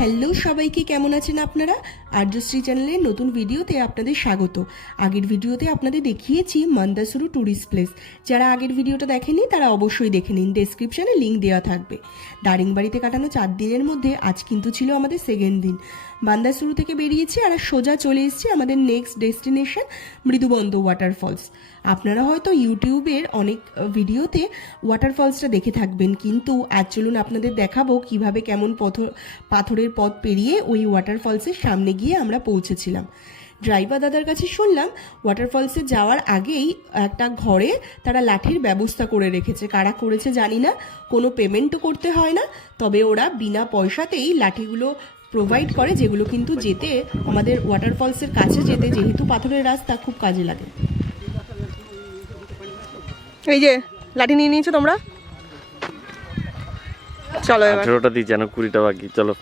Hello সবাইকে, কেমন আছেন আপনারা? আর্যশ্রী চ্যানেলের নতুন ভিডিওতে আপনাদের স্বাগত। আগের ভিডিওতে আপনাদের দেখিয়েছি মন্দাসুরু ট্যুরিস্ট প্লেস। যারা আগের ভিডিওটা দেখেনি তারা অবশ্যই দেখে নিন, ডেসক্রিপশানে লিঙ্ক দেওয়া থাকবে। দারিংবাড়িতে কাটানো 4 দিনের মধ্যে আজ কিন্তু ছিল আমাদের সেকেন্ড দিন। মন্দাসুরু থেকে বেরিয়েছি আর সোজা চলে এসেছি আমাদের নেক্সট ডেস্টিনেশন মৃদুবন্ধ ওয়াটারফলস। আপনারা হয়তো ইউটিউবের অনেক ভিডিওতে ওয়াটারফলসটা দেখে থাকবেন, কিন্তু আজ চলুন আপনাদের দেখাবো কিভাবে কেমন পাথরের পথ পেরিয়ে ওই ওয়াটারফলসের সামনে গিয়ে আমরা পৌঁছেছিলাম। ড্রাইভার দাদার কাছে শুনলাম ওয়াটারফলসে যাওয়ার আগেই একটা ঘরে তারা লাঠির ব্যবস্থা করে রেখেছে। কারা করেছে জানি না, কোনো পেমেন্টও করতে হয় না, তবে ওরা বিনা পয়সাতেই লাঠিগুলো প্রোভাইড করে, যেগুলো কিন্তু যেতে আমাদের ওয়াটারফলসের কাছে যেতে যেহেতু পাথরের রাস্তা খুব কাজে লাগে। এই যে লাঠি নিয়ে নিয়েছো তোমরা, চলো এবার 18টা দিয়ে যেন 20টা বাকি। চলো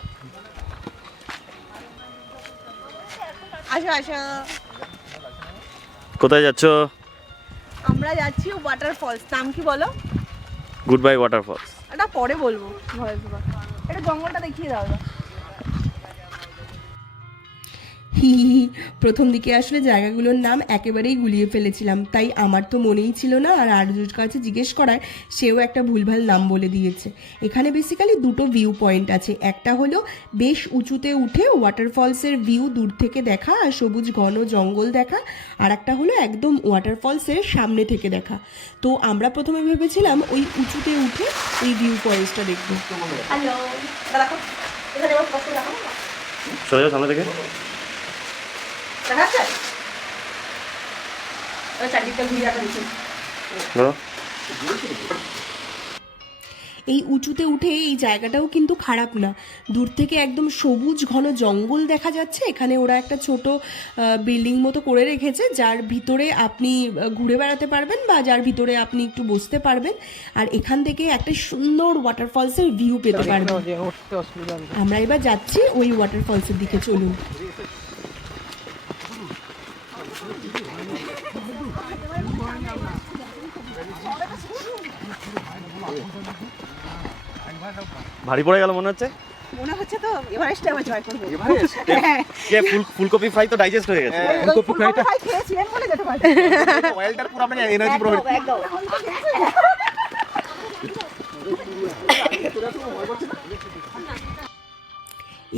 আসো আসো। কোথায় যাচ্ছ? আমরা যাচ্ছি ওয়াটারফলস। নাম কি বলো? Good bye waterfalls. এটা পরে বলবো, ভয়েস ওভার। এটা জঙ্গলটা দেখিয়ে দাও। প্রথম দিকে আসলে জায়গাগুলোর নাম একেবারেই গুলিয়ে ফেলেছিলাম, তাই আমার তো মনেই ছিল না, আর আরজুর কাছে জিজ্ঞেস করায় সেও একটা ভুলভাল নাম বলে দিয়েছে। এখানে বেসিক্যালি দুটো ভিউ পয়েন্ট আছে, একটা হলো বেশ উঁচুতে উঠে ওয়াটারফলসের ভিউ দূর থেকে দেখা আর সবুজ ঘন জঙ্গল দেখা, আর একটা হলো একদম ওয়াটারফলসের সামনে থেকে দেখা। তো আমরা প্রথমে ভেবেছিলাম ওই উঁচুতে উঠে ওই ভিউ পয়েন্টটা দেখবো। হ্যালো, দেখো এখানে আমার ফটো দেখো। চলে যাও সামনে থেকে। দেখা যাচ্ছে? ওই চারদিকটা ঘুরিয়ে রাখা দিচ্ছি। এই উঁচুতে উঠে এই জায়গাটাও কিন্তু খারাপ না, দূর থেকে একদম সবুজ ঘন জঙ্গল দেখা যাচ্ছে। এখানে ওরা একটা ছোট বিল্ডিং মতো করে রেখেছে, যার ভিতরে আপনি ঘুরে বেড়াতে পারবেন বা যার ভিতরে আপনি একটু বসতে পারবেন, আর এখান থেকে একটা সুন্দর ওয়াটারফলসের ভিউ পেতে পারবেন। আমরা এবার যাচ্ছি ওই ওয়াটারফলসের দিকে, চলুন। ভারী পড়ে গেল মনে হচ্ছে। তো এভারেস্টে আবার জয় করব। কে ফুলকপি ফ্রাই তো ডাইজেস্ট হয়ে গেছে। ফুলকপি ফ্রাইটা খেয়েছিলেন বলে যেতে পারে। অয়েলটার পুরো আপনার এনার্জি প্রোভাইড।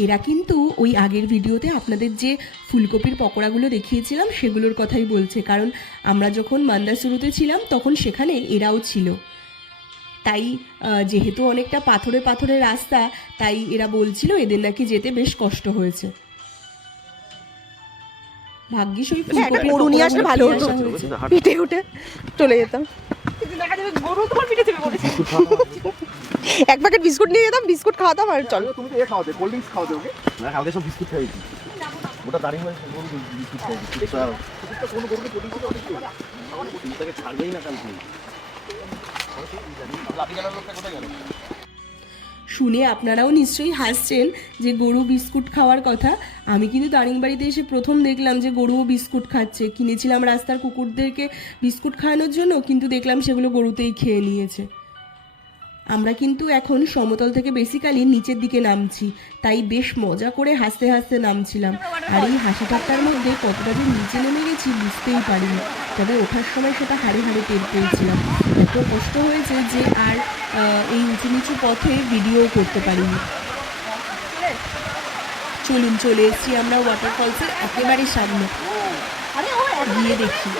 এরা কিন্তু ওই আগের ভিডিওতে আপনাদের যে ফুলকপির পকোড়াগুলো দেখিয়েছিলাম সেগুলোর কথাই বলছে, কারণ আমরা যখন মন্দাসুরুতে ছিলাম তখন সেখানে এরাও ছিল। তাই যেহেতু অনেকটা পাথরে পাথরে রাস্তা, তাই এরা বলছিল এদের নাকি যেতে বেশ কষ্ট হয়েছে। ভাগ্যিস ওই ফুলকপির গরু নিয়ে আসলে ভালো হতো, পিঠে উঠে চলে যেতাম। এক প্যাকেট বিস্কুট নিয়ে যেতাম, বিস্কুট খাওয়াতাম আর চল। তুমি তো খাওয়াতে, কোল্ড ড্রিঙ্কস খাওয়াতে ওকে না, কালকে সব বিস্কুট খাইয়েছি। ওটা দাঁড়িয়ে হয়ে বিস্কুট খাইয়েছি। কোন গরুকে প্রোটিন ছিল অনেক কিছু তাকে ছাড়বেই না কালকে। শুনে আপনারাও নিশ্চয়ই হাসছেন যে গরু বিস্কুট খাওয়ার কথা। আমি কিন্তু দারিংবাড়িতে এসে প্রথম দেখলাম যে গরুও বিস্কুট খাচ্ছে। কিনেছিলাম রাস্তার কুকুরদেরকে বিস্কুট খাওয়ানোর জন্য, কিন্তু দেখলাম সেগুলো গরুতেই খেয়ে নিয়েছে। আমরা কিন্তু এখন সমতল থেকে বেসিক্যালি নিচের দিকে নামছি, তাই বেশ মজা করে হাসতে হাসতে নামছিলাম। আর এই হাসি ঠাট্টার মধ্যে কতটা যে নিচে নেমে গেছি বুঝতেই পারিনি, তবে ওঠার সময় সেটা হাড়ে হাড়ে টের পেয়েছিলাম। এত কষ্ট হয়েছে যে আর এই উঁচু নিচু পথে ভিডিও করতে পারিনি। চলুন, চলে এসেছি আমরা ওয়াটারফলসের একেবারে সামনে, গিয়ে দেখি।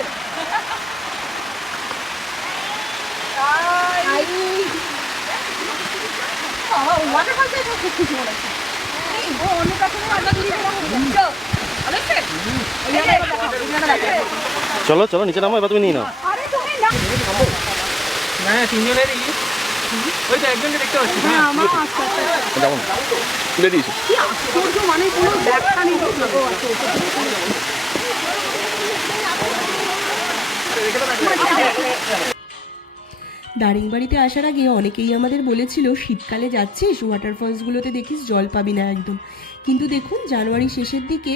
চলো চলো নিচে নামো, এবার তুমি নিয়ে নাও। তুলে দিয়েছি। দারিংবাড়িতে আসার আগে অনেকেই আমাদের বলেছিল শীতকালে যাচ্ছিস ওয়াটারফলসগুলোতে দেখিস জল পাবি না একদম, কিন্তু দেখুন জানুয়ারি শেষের দিকে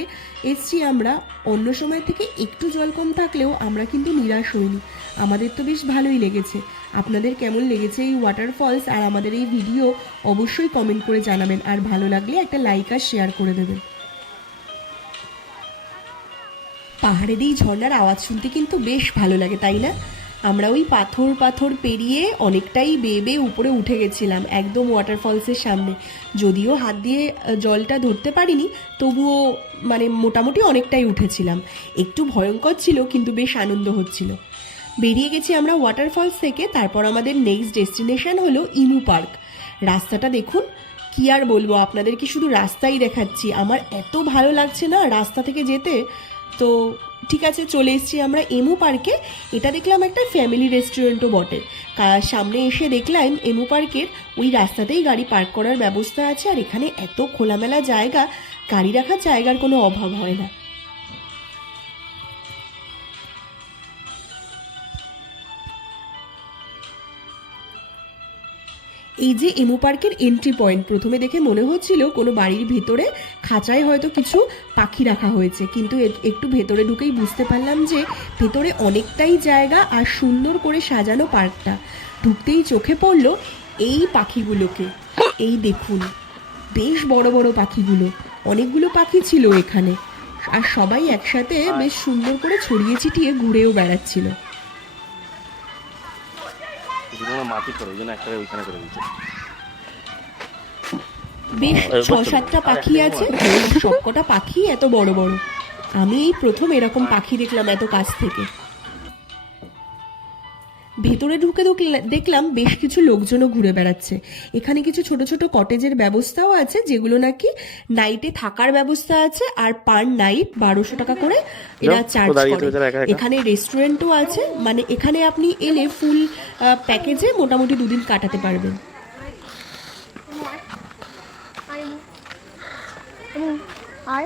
এসছি আমরা, অন্য সময় থেকে একটু জল কম থাকলেও আমরা কিন্তু নিরাশ হইনি। আমাদের তো বেশ ভালোই লেগেছে। আপনাদের কেমন লেগেছে এই ওয়াটারফলস আর আমাদের এই ভিডিও অবশ্যই কমেন্ট করে জানাবেন, আর ভালো লাগলে একটা লাইক আর শেয়ার করে দেবেন। পাহাড়ের এই ঝর্ণার আওয়াজ শুনতে কিন্তু বেশ ভালো লাগে, তাই না? আমরা ওই পাথর পেরিয়ে অনেকটাই বেয়ে বেয়ে উপরে উঠে গেছিলাম একদম ওয়াটারফলসের সামনে। যদিও হাত দিয়ে জলটা ধরতে পারিনি, তবুও মানে মোটামুটি অনেকটাই উঠেছিলাম। একটু ভয়ঙ্কর ছিল কিন্তু বেশ আনন্দ হচ্ছিল। বেরিয়ে গেছি আমরা ওয়াটারফলস থেকে। তারপর আমাদের নেক্সট ডেস্টিনেশন হলো ইমু পার্ক। রাস্তাটা দেখুন, কি আর বলবো আপনাদেরকে, শুধু রাস্তাই দেখাচ্ছি। আমার এত ভালো লাগছে না রাস্তা থেকে যেতে। তো ঠিক আছে, চলে এসেছি আমরা এমু পার্কে। এটা দেখলাম একটা ফ্যামিলি রেস্টুরেন্টও বটে। সামনে এসে দেখলাম এমু পার্কের ওই রাস্তাতেই গাড়ি পার্ক করার ব্যবস্থা আছে, আর এখানে এত খোলামেলা জায়গা, গাড়ি রাখার জায়গার কোনো অভাব হয় না। এই যে এমু পার্কের এন্ট্রি পয়েন্ট, প্রথমে দেখে মনে হচ্ছিল কোনো বাড়ির ভেতরে খাঁচায় হয়তো কিছু পাখি রাখা হয়েছে, কিন্তু একটু ভেতরে ঢুকেই বুঝতে পারলাম যে ভেতরে অনেকটাই জায়গা আর সুন্দর করে সাজানো পার্কটা। ঢুকতেই চোখে পড়লো এই পাখিগুলোকে। এই দেখুন, বেশ বড় বড় পাখিগুলো, অনেকগুলো পাখি ছিল এখানে, আর সবাই একসাথে বেশ সুন্দর করে ছড়িয়ে ছিটিয়ে ঘুরেও বেড়াচ্ছিল। মাটি করে ওই জন্য একটা ওইখানে করে দিচ্ছে। বেশ 6-7টা পাখি আছে, সবকটা পাখি এত বড় বড়। আমি এই প্রথম এরকম পাখি দেখলাম এত কাছ থেকে। ভেতরে ঢুকে দেখলাম বেশ কিছু লোকজনও ঘুরে বেড়াচ্ছে। এখানে কিছু ছোট ছোট কটেজের ব্যবস্থাও আছে, যেগুলো নাকি নাইটে থাকার ব্যবস্থা আছে, আর পার নাইট 1200 টাকা করে এরা চার্জ করে। এখানে রেস্টুরেন্টও আছে, মানে এখানে আপনি এলে ফুল প্যাকেজে মোটামুটি 2 দিন কাটাতে পারবেন। আর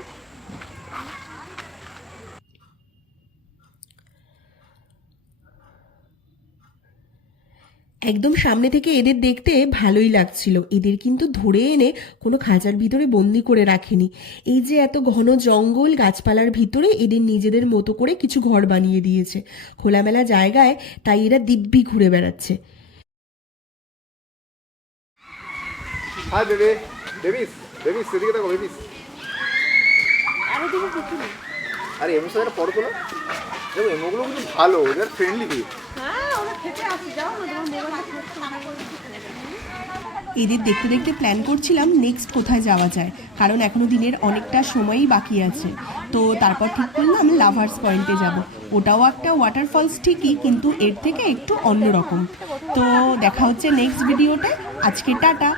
একদম সামনে থেকে এদের দেখতে ভালোই লাগছিল। এদের কিন্তু ধরে এনে কোনো খাঁচার ভিতরে বন্দি করে রাখেনি। এই যে এত ঘন জঙ্গল গাছপালার ভিতরে এদের নিজেদের মতো করে কিছু ঘর বানিয়ে দিয়েছে খোলামেলা জায়গায়, তাই এরা দিব্যি ঘুরে বেড়াচ্ছে। হাই বেবি, বেবিস, বেবিস এদিকে দেখো বেবিস। আরে এমন সাথে পড়ো তো না, দেখো এমনগুলো কিন্তু ভালো, এদের ফ্রেন্ডলি দিয়ে। এদের দেখতে দেখতে প্ল্যান করছিলাম নেক্সট কোথায় যাওয়া যায়, কারণ এখনো দিনের অনেকটা সময়ই বাকি আছে। তো তারপর ঠিক করলাম লাভার্স পয়েন্টে যাব। ওটাও একটা ওয়াটারফলস ঠিকই, কিন্তু এর থেকে একটু অন্যরকম। তো দেখা হচ্ছে নেক্সট ভিডিওতে। আজকে টাটা।